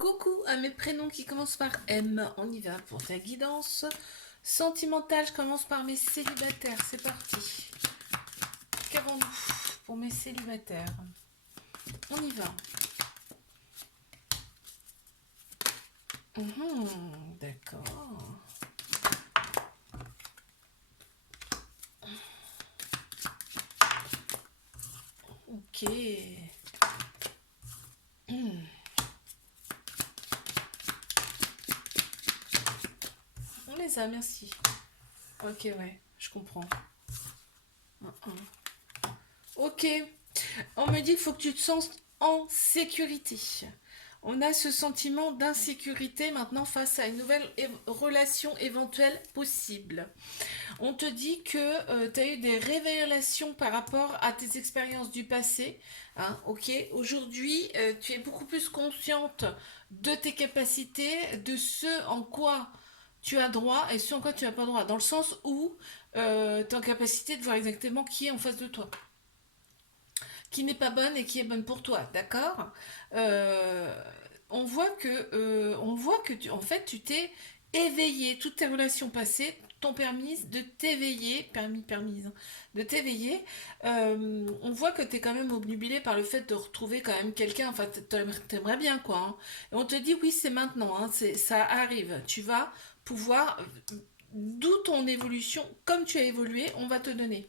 Coucou à mes prénoms qui commencent par M. On y va pour ta guidance sentimentale. Je commence par mes célibataires. C'est parti. Qu'avons-nous pour mes célibataires? On y va. D'accord. Ok. On les a, merci. Ok, ouais, je comprends. Ok. On me dit qu'il faut que tu te sens en sécurité. On a ce sentiment d'insécurité maintenant face à une nouvelle relation éventuelle possible. On te dit que tu as eu des révélations par rapport à tes expériences du passé. Hein, ok. Aujourd'hui, tu es beaucoup plus consciente de tes capacités, de ce en quoi tu as droit et ce en quoi tu n'as pas droit. Dans le sens où tu es en capacité de voir exactement qui est en face de toi, qui n'est pas bonne et qui est bonne pour toi, d'accord. On voit que en fait, tu t'es éveillé. Toutes tes relations passées t'ont permis de t'éveiller, permise, de t'éveiller. On voit que tu es quand même obnubilé par le fait de retrouver quand même quelqu'un. Enfin, t'aimerais bien, quoi. Hein. Et on te dit, oui, c'est maintenant, hein, ça arrive. Tu vas pouvoir, d'où ton évolution, comme tu as évolué, on va te donner.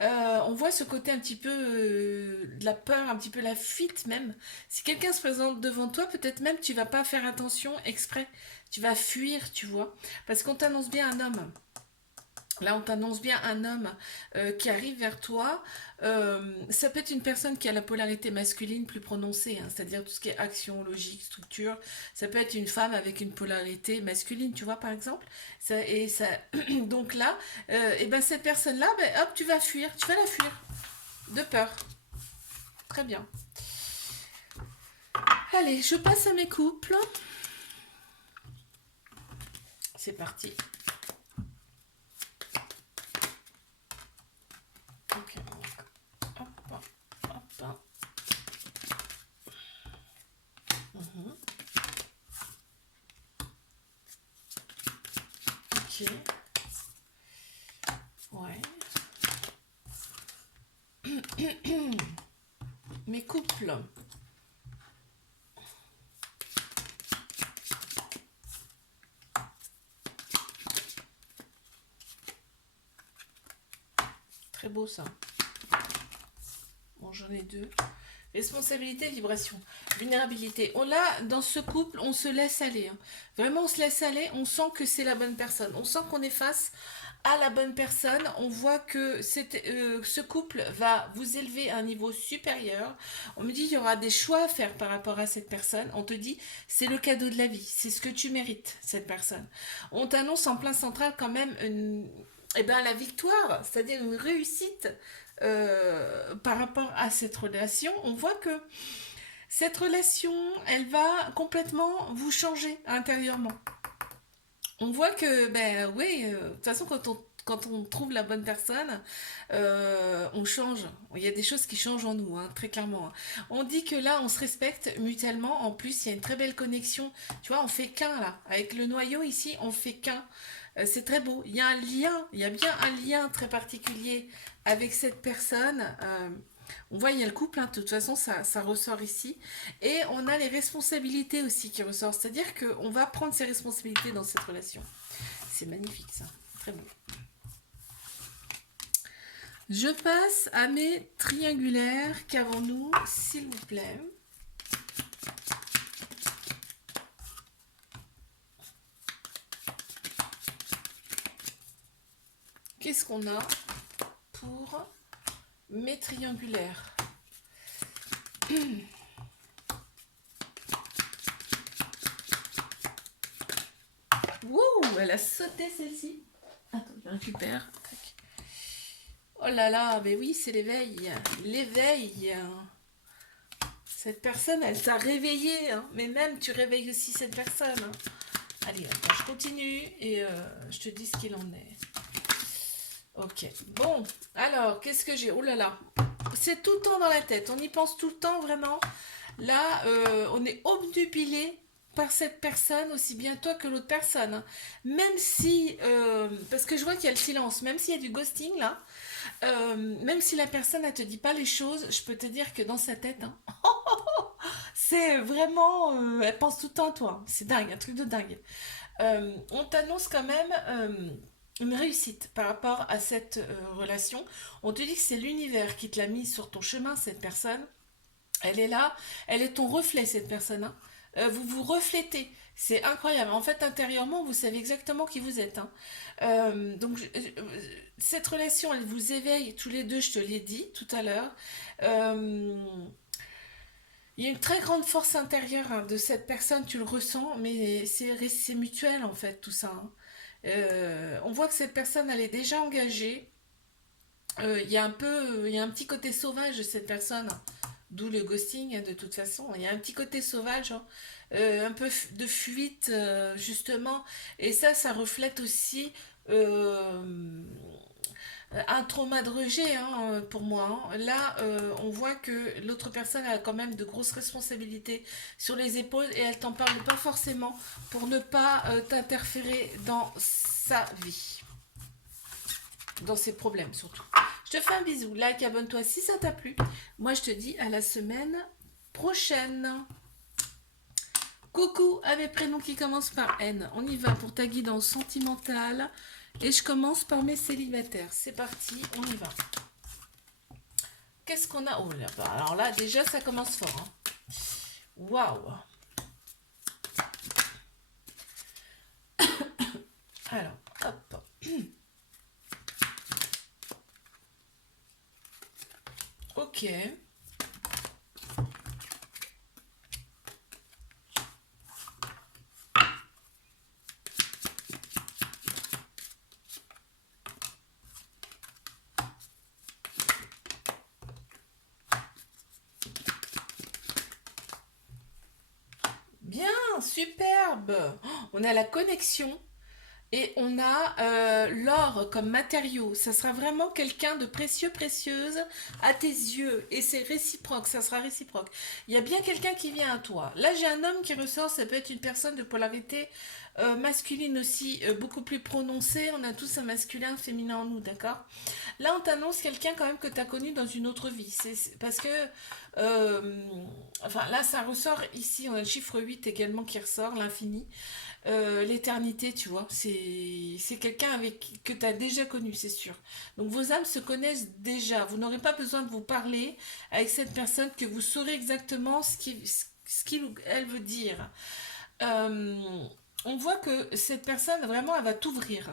On voit ce côté un petit peu de la peur, un petit peu la fuite même. Si quelqu'un se présente devant toi, peut-être même tu vas pas faire attention exprès. Tu vas fuir, tu vois. Parce qu'on t'annonce bien un homme. Là, on t'annonce bien un homme qui arrive vers toi. Ça peut être une personne qui a la polarité masculine plus prononcée, hein, c'est-à-dire tout ce qui est action, logique, structure. Ça peut être une femme avec une polarité masculine, tu vois, par exemple. Donc là, et ben cette personne-là, ben, hop, tu vas fuir, tu vas la fuir, de peur. Très bien. Allez, je passe à mes couples. C'est parti. Ok, hop, hop, hop. Ok. Ouais. Mes couples. Très beau ça. Bon, j'en ai deux. Responsabilité, vibration, vulnérabilité. Là, dans ce couple, on se laisse aller. Hein. Vraiment, on se laisse aller. On sent que c'est la bonne personne. On sent qu'on est face à la bonne personne. On voit que ce couple va vous élever à un niveau supérieur. On me dit qu'il y aura des choix à faire par rapport à cette personne. On te dit c'est le cadeau de la vie. C'est ce que tu mérites, cette personne. On t'annonce en plein central quand même la victoire, c'est-à-dire une réussite par rapport à cette relation. On voit que cette relation, elle va complètement vous changer intérieurement. On voit que, ben oui, de toute façon, quand on trouve la bonne personne, on change. Il y a des choses qui changent en nous, hein, très clairement. Hein. On dit que là, on se respecte mutuellement. En plus, il y a une très belle connexion. Tu vois, on fait qu'un là. Avec le noyau ici, on fait qu'un. C'est très beau. Il y a un lien, il y a bien un lien très particulier avec cette personne. On voit, il y a le couple, hein, de toute façon, ça ressort ici. Et on a les responsabilités aussi qui ressortent. C'est-à-dire qu'on va prendre ses responsabilités dans cette relation. C'est magnifique, ça. Très beau. Je passe à mes triangulaires. Qu'avons-nous, s'il vous plaît? Qu'est-ce qu'on a pour mes triangulaires? Wouh, elle a sauté celle-ci. Attends, je récupère. Tac. Oh là là, mais oui, c'est l'éveil. L'éveil. Cette personne, elle t'a réveillé. Hein. Mais même, tu réveilles aussi cette personne. Hein. Allez, attends, je continue et je te dis ce qu'il en est. Ok. Bon, alors, qu'est-ce que j'ai? Oh là là. C'est tout le temps dans la tête. On y pense tout le temps, vraiment. Là, on est obnubilé par cette personne, aussi bien toi que l'autre personne, hein. Même si, parce que je vois qu'il y a le silence, même s'il y a du ghosting là, même si la personne ne te dit pas les choses, je peux te dire que dans sa tête, hein, c'est vraiment, elle pense tout le temps à toi. C'est dingue, un truc de dingue. On t'annonce quand même une réussite par rapport à cette relation. On te dit que c'est l'univers qui te l'a mis sur ton chemin, cette personne. Elle est là, elle est ton reflet, cette personne, hein. Vous vous reflétez. C'est incroyable. En fait, intérieurement, vous savez exactement qui vous êtes, hein. Donc, cette relation, elle vous éveille tous les deux, je te l'ai dit tout à l'heure. Euh, il y a une très grande force intérieure, hein, de cette personne, tu le ressens, mais c'est mutuel en fait, tout ça, hein. On voit que cette personne, elle est déjà engagée. Il y a un peu, il y a un petit côté sauvage de cette personne, d'où le ghosting, hein, de toute façon. Il y a un petit côté sauvage, hein, un peu de fuite, justement. Et ça reflète aussi un trauma de rejet, hein, pour moi, hein. Là, on voit que l'autre personne a quand même de grosses responsabilités sur les épaules et elle t'en parle pas forcément pour ne pas t'interférer dans sa vie, dans ses problèmes surtout. Je te fais un bisou, like, abonne-toi si ça t'a plu. Moi, je te dis à la semaine prochaine. Coucou à mes prénoms qui commencent par N. On y va pour ta guidance sentimentale. Et je commence par mes célibataires. C'est parti, on y va. Qu'est-ce qu'on a? Oh là, alors là, déjà, ça commence fort, hein. Waouh. Alors, hop. Ok. Bien, superbe. Oh, on a la connexion. Et on a l'or comme matériau. Ça sera vraiment quelqu'un de précieux, précieuse à tes yeux. Et c'est réciproque, ça sera réciproque. Il y a bien quelqu'un qui vient à toi. Là, j'ai un homme qui ressort, ça peut être une personne de polarité masculine aussi, beaucoup plus prononcée. On a tous un masculin, un féminin en nous, d'accord? Là, on t'annonce quelqu'un quand même que tu as connu dans une autre vie. Parce que, euh, enfin, là, ça ressort ici. On a le chiffre 8 également qui ressort, l'infini. L'éternité, tu vois, c'est quelqu'un avec que tu as déjà connu, c'est sûr. Donc vos âmes se connaissent déjà. Vous n'aurez pas besoin de vous parler avec cette personne que vous saurez exactement ce qu'il ou elle veut dire. Euh, on voit que cette personne, vraiment, elle va t'ouvrir.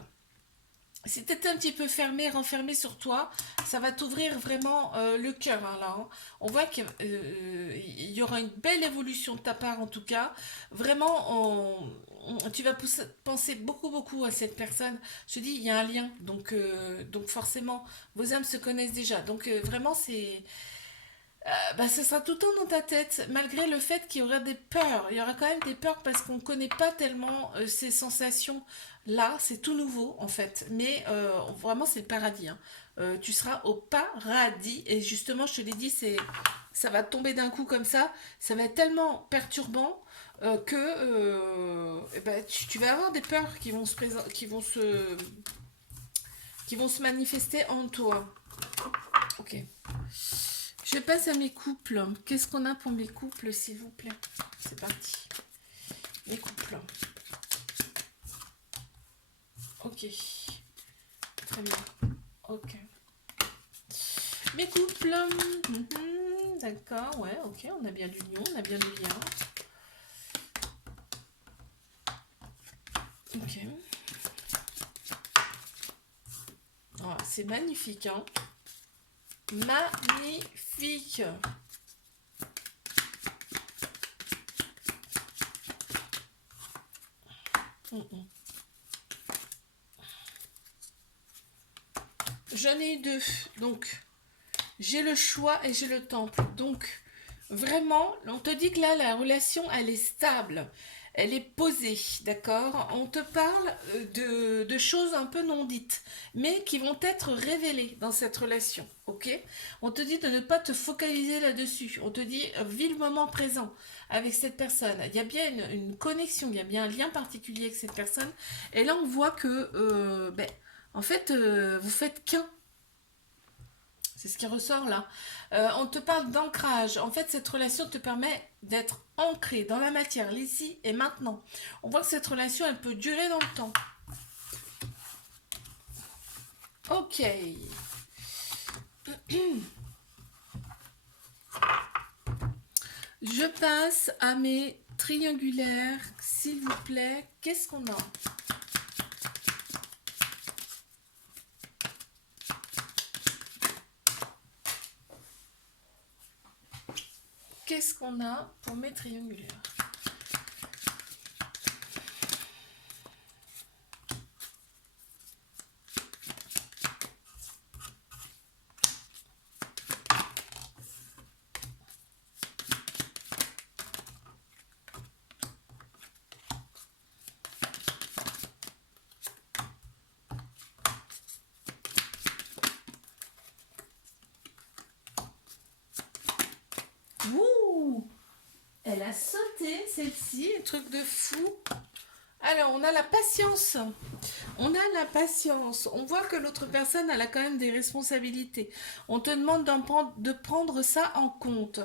Si t'étais un petit peu fermé, renfermé sur toi, ça va t'ouvrir vraiment le cœur, hein, là, hein. On voit qu'il y aura une belle évolution de ta part en tout cas. Vraiment, tu vas penser beaucoup beaucoup à cette personne. Je te dis, il y a un lien, donc forcément, vos âmes se connaissent déjà. Donc vraiment, bah, ce sera tout le temps dans ta tête, malgré le fait qu'il y aura des peurs. Il y aura quand même des peurs parce qu'on ne connaît pas tellement ces sensations. Là, c'est tout nouveau en fait. Mais vraiment, c'est le paradis, hein. Tu seras au paradis. Et justement, je te l'ai dit, ça va tomber d'un coup comme ça. Ça va être tellement perturbant que eh ben, tu vas avoir des peurs qui vont se manifester en toi. Ok. Je passe à mes couples. Qu'est-ce qu'on a pour mes couples, s'il vous plaît? C'est parti. Mes couples. Ok. Très bien. Ok. Mes couples. D'accord, ouais, ok. On a bien l'union, on a bien le lien. Ok. Voilà, c'est magnifique, hein. Magnifique. J'en ai eu deux. Donc, j'ai le choix et j'ai le temple. Donc, vraiment, on te dit que là, la relation, elle est stable. elle est posée, d'accord? On te parle de choses un peu non dites, mais qui vont être révélées dans cette relation, ok? On te dit de ne pas te focaliser là-dessus. On te dit, vis le moment présent avec cette personne. Il y a bien une connexion, il y a bien un lien particulier avec cette personne. Et là, on voit que, en fait, vous faites qu'un. C'est ce qui ressort là. On te parle d'ancrage. En fait, cette relation te permet d'être ancré dans la matière, l'ici et maintenant. On voit que cette relation, elle peut durer dans le temps. Ok. Je passe à mes triangulaires, s'il vous plaît. Qu'est-ce qu'on a? Qu'est-ce qu'on a pour mes triangulaires? Ouh! Elle a sauté, celle-ci, un truc de fou. Alors, on a la patience. On a la patience. On voit que l'autre personne, elle a quand même des responsabilités. On te demande de prendre ça en compte.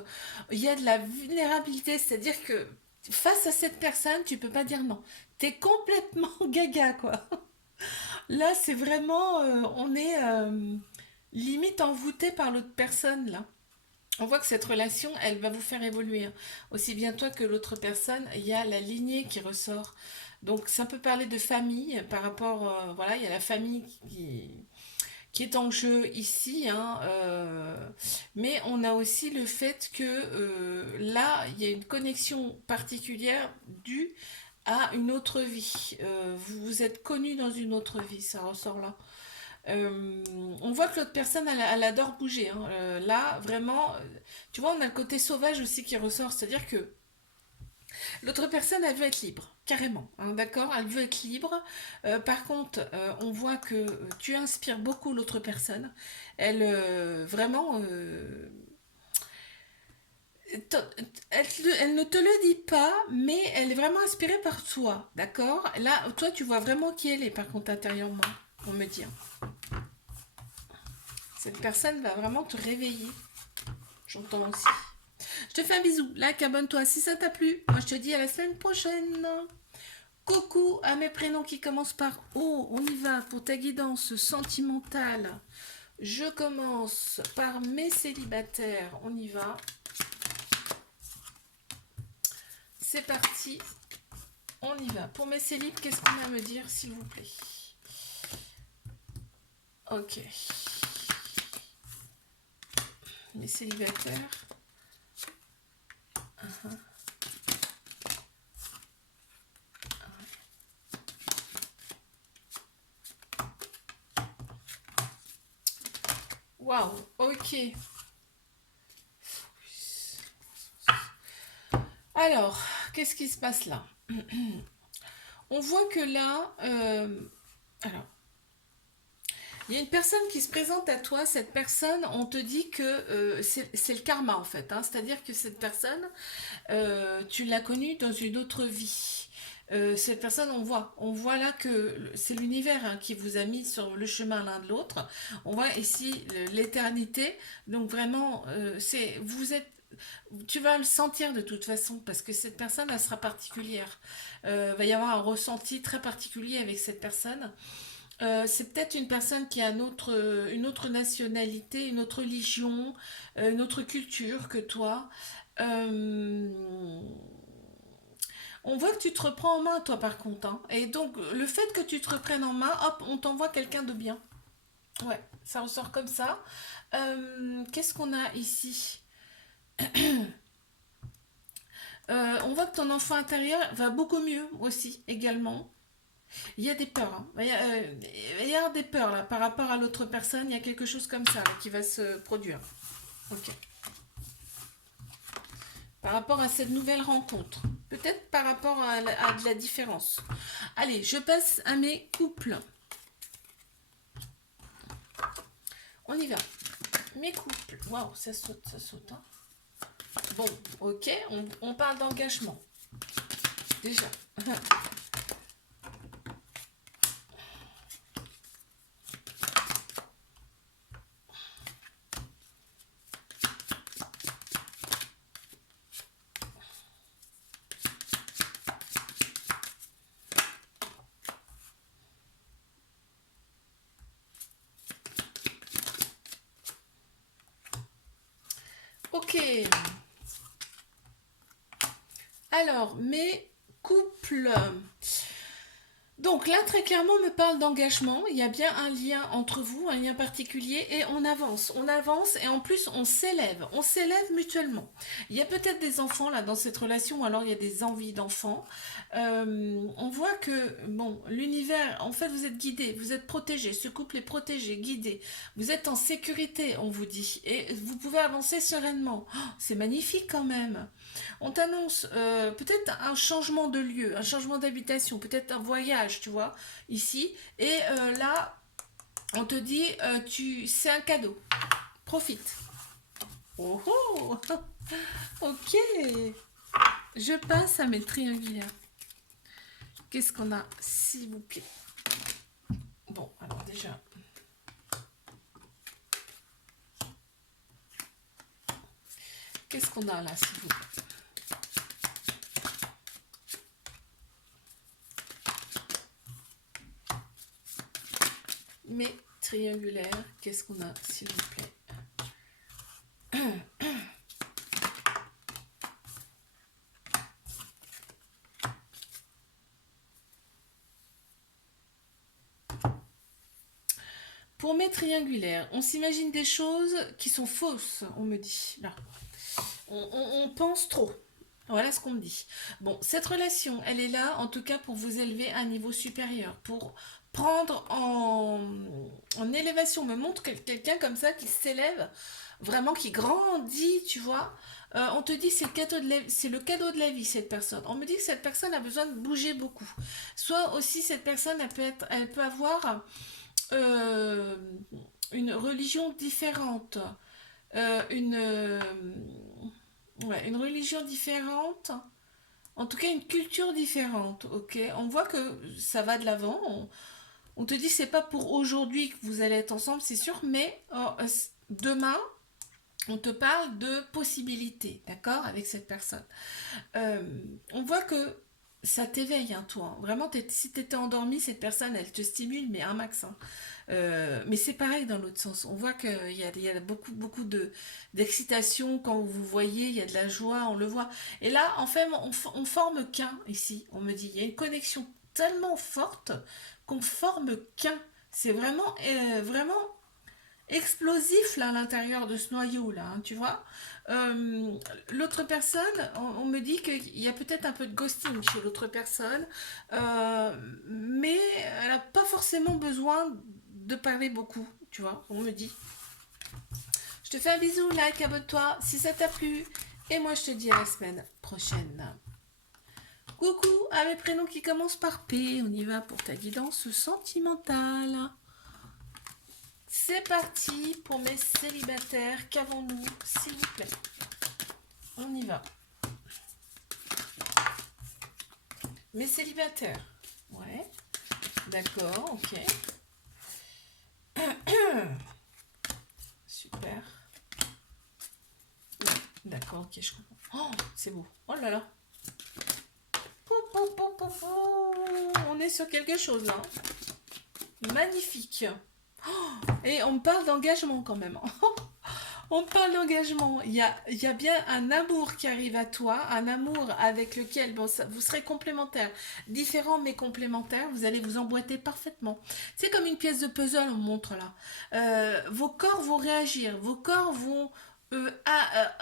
Il y a de la vulnérabilité, c'est-à-dire que face à cette personne, tu peux pas dire non. T'es complètement gaga, quoi. Là, c'est vraiment, on est limite envoûté par l'autre personne, là. On voit que cette relation, elle va vous faire évoluer, hein. Aussi bien toi que l'autre personne, il y a la lignée qui ressort. Donc ça peut parler de famille par rapport, voilà, il y a la famille qui est en jeu ici, hein, mais on a aussi le fait que là, il y a une connexion particulière due à une autre vie. Vous vous êtes connu dans une autre vie, ça ressort là. On voit que l'autre personne, elle adore bouger, hein. Là, vraiment, tu vois, on a le côté sauvage aussi qui ressort, c'est-à-dire que l'autre personne, elle veut être libre, carrément, hein, d'accord? Elle veut être libre. Par contre, on voit que tu inspires beaucoup l'autre personne. Elle, vraiment, elle ne te le dit pas, mais elle est vraiment inspirée par toi, d'accord? Là, toi, tu vois vraiment qui elle est, par contre, intérieurement, on me dit, hein. Cette personne va vraiment te réveiller. J'entends aussi. Je te fais un bisou. Like, abonne-toi si ça t'a plu. Moi, je te dis à la semaine prochaine. Coucou à mes prénoms qui commencent par O. On y va pour ta guidance sentimentale. Je commence par mes célibataires. On y va. C'est parti. On y va. Pour mes célibes, qu'est-ce qu'on a à me dire, s'il vous plaît? Ok. Mes célibataires. Waouh, ok. Alors, qu'est-ce qui se passe là? On voit que là, alors, il y a une personne qui se présente à toi. Cette personne, on te dit que c'est le karma en fait, hein. C'est-à-dire que cette personne, tu l'as connue dans une autre vie. Cette personne, on voit là que c'est l'univers, hein, qui vous a mis sur le chemin l'un de l'autre. On voit ici l'éternité. Donc vraiment, vous êtes, tu vas le sentir de toute façon parce que cette personne, elle sera particulière. Va y avoir un ressenti très particulier avec cette personne. C'est peut-être une personne qui a une autre nationalité, une autre religion, une autre culture que toi. Euh, on voit que tu te reprends en main, toi, par contre, hein. Et donc, le fait que tu te reprennes en main, hop, on t'envoie quelqu'un de bien. Ouais, ça ressort comme ça. Qu'est-ce qu'on a ici? On voit que ton enfant intérieur va beaucoup mieux aussi, également. Il y a des peurs, hein. Il y a des peurs là par rapport à l'autre personne. Il y a quelque chose comme ça là, qui va se produire. Ok. par rapport à cette nouvelle rencontre. Peut-être par rapport à de la différence. Allez, je passe à mes couples. On y va. Mes couples. Waouh, ça saute, ça saute. Hein. Bon, ok, on parle d'engagement. Déjà. Ok. Alors, mes couples. Donc là, très clairement, on me parle d'engagement. Il y a bien un lien entre vous, un lien particulier, et on avance. On avance et en plus, on s'élève. On s'élève mutuellement. Il y a peut-être des enfants là dans cette relation, ou alors il y a des envies d'enfants. On voit que, bon, l'univers, en fait, vous êtes guidé, vous êtes protégé. Ce couple est protégé, guidé. Vous êtes en sécurité, on vous dit. Et vous pouvez avancer sereinement. Oh, c'est magnifique quand même. On t'annonce peut-être un changement de lieu, un changement d'habitation, peut-être un voyage, tu vois, ici. Et là, on te dit, c'est un cadeau. Profite. Oh oh ok. Je passe à mes triangulaires. Qu'est-ce qu'on a, s'il vous plaît? Bon, alors déjà. Qu'est-ce qu'on a là, s'il vous plaît? Mais triangulaire, qu'est-ce qu'on a, s'il vous plaît? Pour mes triangulaires, on s'imagine des choses qui sont fausses, on me dit. Là. On pense trop. Voilà ce qu'on me dit. Bon, cette relation, elle est là, en tout cas, pour vous élever à un niveau supérieur, pour prendre en élévation. On me montre quelqu'un comme ça qui s'élève, vraiment qui grandit, tu vois. On te dit c'est c'est le cadeau de la vie, cette personne. On me dit que cette personne a besoin de bouger beaucoup. Soit aussi cette personne, elle peut avoir euh, une religion différente, une religion différente, en tout cas une culture différente, ok. On voit que ça va de l'avant. On te dit c'est pas pour aujourd'hui que vous allez être ensemble, c'est sûr, mais demain on te parle de possibilités, d'accord, avec cette personne. Euh, on voit que ça t'éveille, hein, toi. Vraiment, si t'étais endormi, cette personne, elle te stimule, mais un max. Hein. Mais c'est pareil dans l'autre sens. On voit qu'il y a beaucoup, beaucoup d'excitation quand vous voyez, il y a de la joie, on le voit. Et là, en fait, on forme qu'un ici. On me dit, il y a une connexion tellement forte qu'on forme qu'un. C'est vraiment, vraiment explosif là à l'intérieur de ce noyau là, hein, tu vois. Euh, L'autre personne, on me dit qu'il y a peut-être un peu de ghosting chez l'autre personne, mais elle n'a pas forcément besoin de parler beaucoup, tu vois, on me dit. Je te fais un bisou, like, abonne-toi si ça t'a plu, et moi je te dis à la semaine prochaine. Coucou à mes prénoms qui commencent par P, on y va pour ta guidance sentimentale. C'est parti pour mes célibataires. Qu'avons-nous, s'il vous plaît? On y va. Mes célibataires. Ouais. D'accord, ok. Super. Ouais, d'accord, ok, je comprends. Oh, c'est beau. Oh là là. Pou, pou, pou, pou, pou. On est sur quelque chose là. Magnifique. Et on me parle d'engagement quand même. On parle d'engagement. Il y a bien un amour qui arrive à toi, un amour avec lequel bon, vous serez complémentaires. Différents mais complémentaires, vous allez vous emboîter parfaitement. C'est comme une pièce de puzzle, on montre là. Vos corps vont réagir, vos corps vont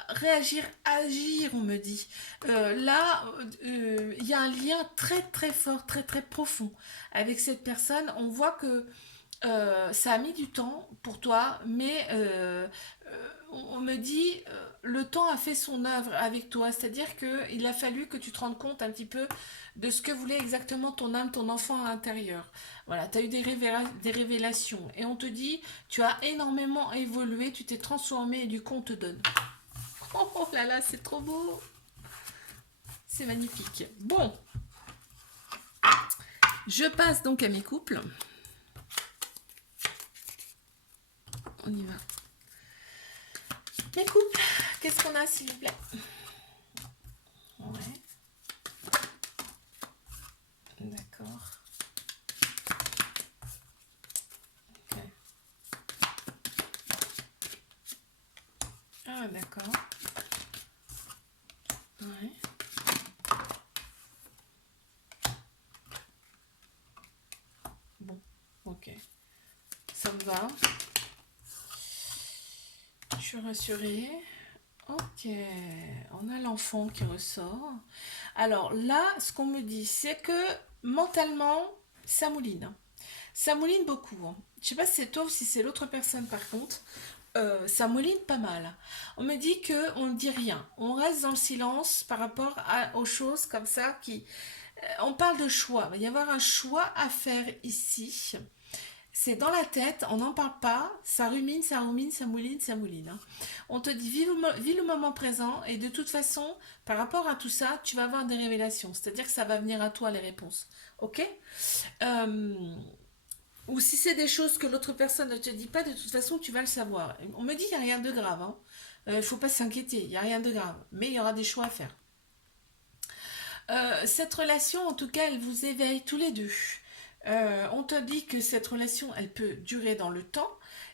réagir, agir, on me dit. Là, il y a un lien très très fort, très très profond avec cette personne. On voit que ça a mis du temps pour toi, mais on me dit le temps a fait son œuvre avec toi, c'est-à-dire qu'il a fallu que tu te rendes compte un petit peu de ce que voulait exactement ton âme, ton enfant à l'intérieur. Voilà, tu as eu des révélations et on te dit, tu as énormément évolué, tu t'es transformé et du coup on te donne. Oh là là, c'est trop beau. C'est magnifique. Bon, je passe donc à mes couples. On y va. Mes couples, qu'est-ce qu'on a s'il vous plaît? Ouais. D'accord. Ok. Ah d'accord. Ouais. Bon, ok. Ça me va. Je suis rassurée. Ok, on a l'enfant qui ressort. Alors là, ce qu'on me dit, c'est que mentalement, ça mouline. Ça mouline beaucoup, hein. Je sais pas si c'est toi ou si c'est l'autre personne par contre. Ça mouline pas mal. On me dit que on ne dit rien. On reste dans le silence par rapport aux choses comme ça qui. On parle de choix. Il va y avoir un choix à faire ici. C'est dans la tête, on n'en parle pas, ça rumine, ça rumine, ça mouline, hein. On te dit vis le moment présent et de toute façon, par rapport à tout ça, tu vas avoir des révélations. C'est-à-dire que ça va venir à toi les réponses. Ok? Euh, ou si c'est des choses que l'autre personne ne te dit pas, de toute façon, tu vas le savoir. On me dit qu'il n'y a rien de grave, hein. Faut pas s'inquiéter, il n'y a rien de grave. Mais il y aura des choix à faire. Cette relation, en tout cas, elle vous éveille tous les deux. On te dit que cette relation, elle peut durer dans le temps.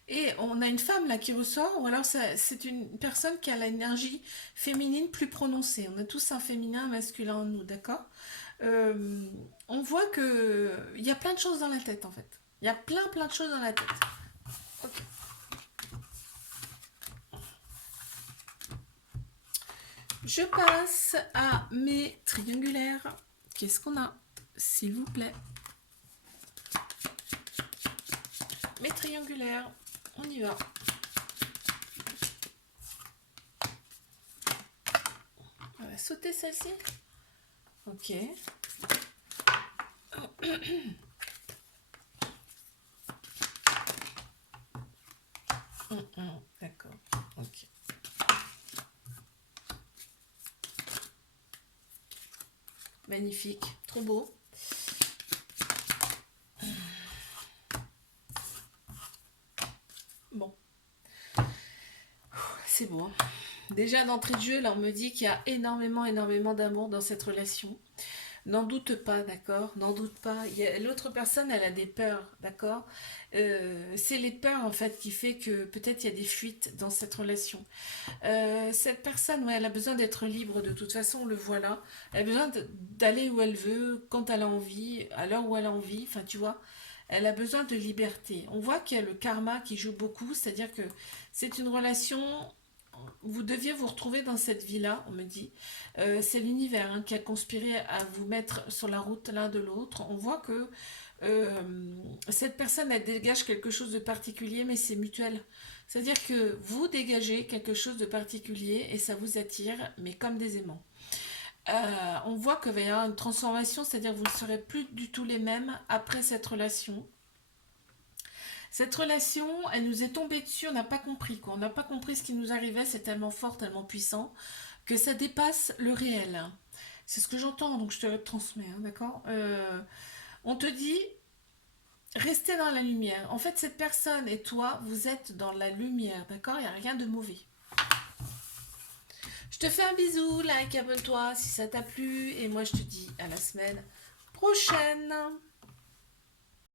Et on a une femme là qui ressort, ou alors c'est une personne qui a l'énergie féminine plus prononcée. On a tous un féminin, un masculin en nous, d'accord? On voit que il y a plein de choses dans la tête en fait. Il y a plein de choses dans la tête. Ok. Je passe à mes triangulaires. Qu'est-ce qu'on a, s'il vous plaît? Mes triangulaires, on y va. On va sauter celle-ci. Ok. D'accord. Ok. Magnifique. Trop beau. Bon. C'est beau, hein. Déjà d'entrée de jeu, là on me dit qu'il y a énormément d'amour dans cette relation. N'en doute pas, d'accord? N'en doute pas. L'autre personne, elle a des peurs, d'accord? C'est les peurs, en fait, qui fait que peut-être il y a des fuites dans cette relation. Cette personne, ouais, elle a besoin d'être libre, de toute façon, on le voit là. Elle a besoin d'aller où elle veut, quand elle a envie, à l'heure où elle a envie, enfin, tu vois. Elle a besoin de liberté. On voit qu'il y a le karma qui joue beaucoup, c'est-à-dire que c'est une relation, vous deviez vous retrouver dans cette vie-là, on me dit. C'est l'univers hein, qui a conspiré à vous mettre sur la route l'un de l'autre. On voit que cette personne, elle dégage quelque chose de particulier, mais c'est mutuel. C'est-à-dire que vous dégagez quelque chose de particulier et ça vous attire, mais comme des aimants. On voit qu'il va y avoir une transformation, c'est-à-dire que vous ne serez plus du tout les mêmes après cette relation. Cette relation, elle nous est tombée dessus, on n'a pas compris quoi. On n'a pas compris ce qui nous arrivait, c'est tellement fort, tellement puissant, que ça dépasse le réel. C'est ce que j'entends, donc je te le transmets, hein, d'accord? On te dit, restez dans la lumière. En fait, cette personne et toi, vous êtes dans la lumière, d'accord? Il n'y a rien de mauvais. Je te fais un bisou, like, abonne-toi si ça t'a plu, et moi je te dis à la semaine prochaine.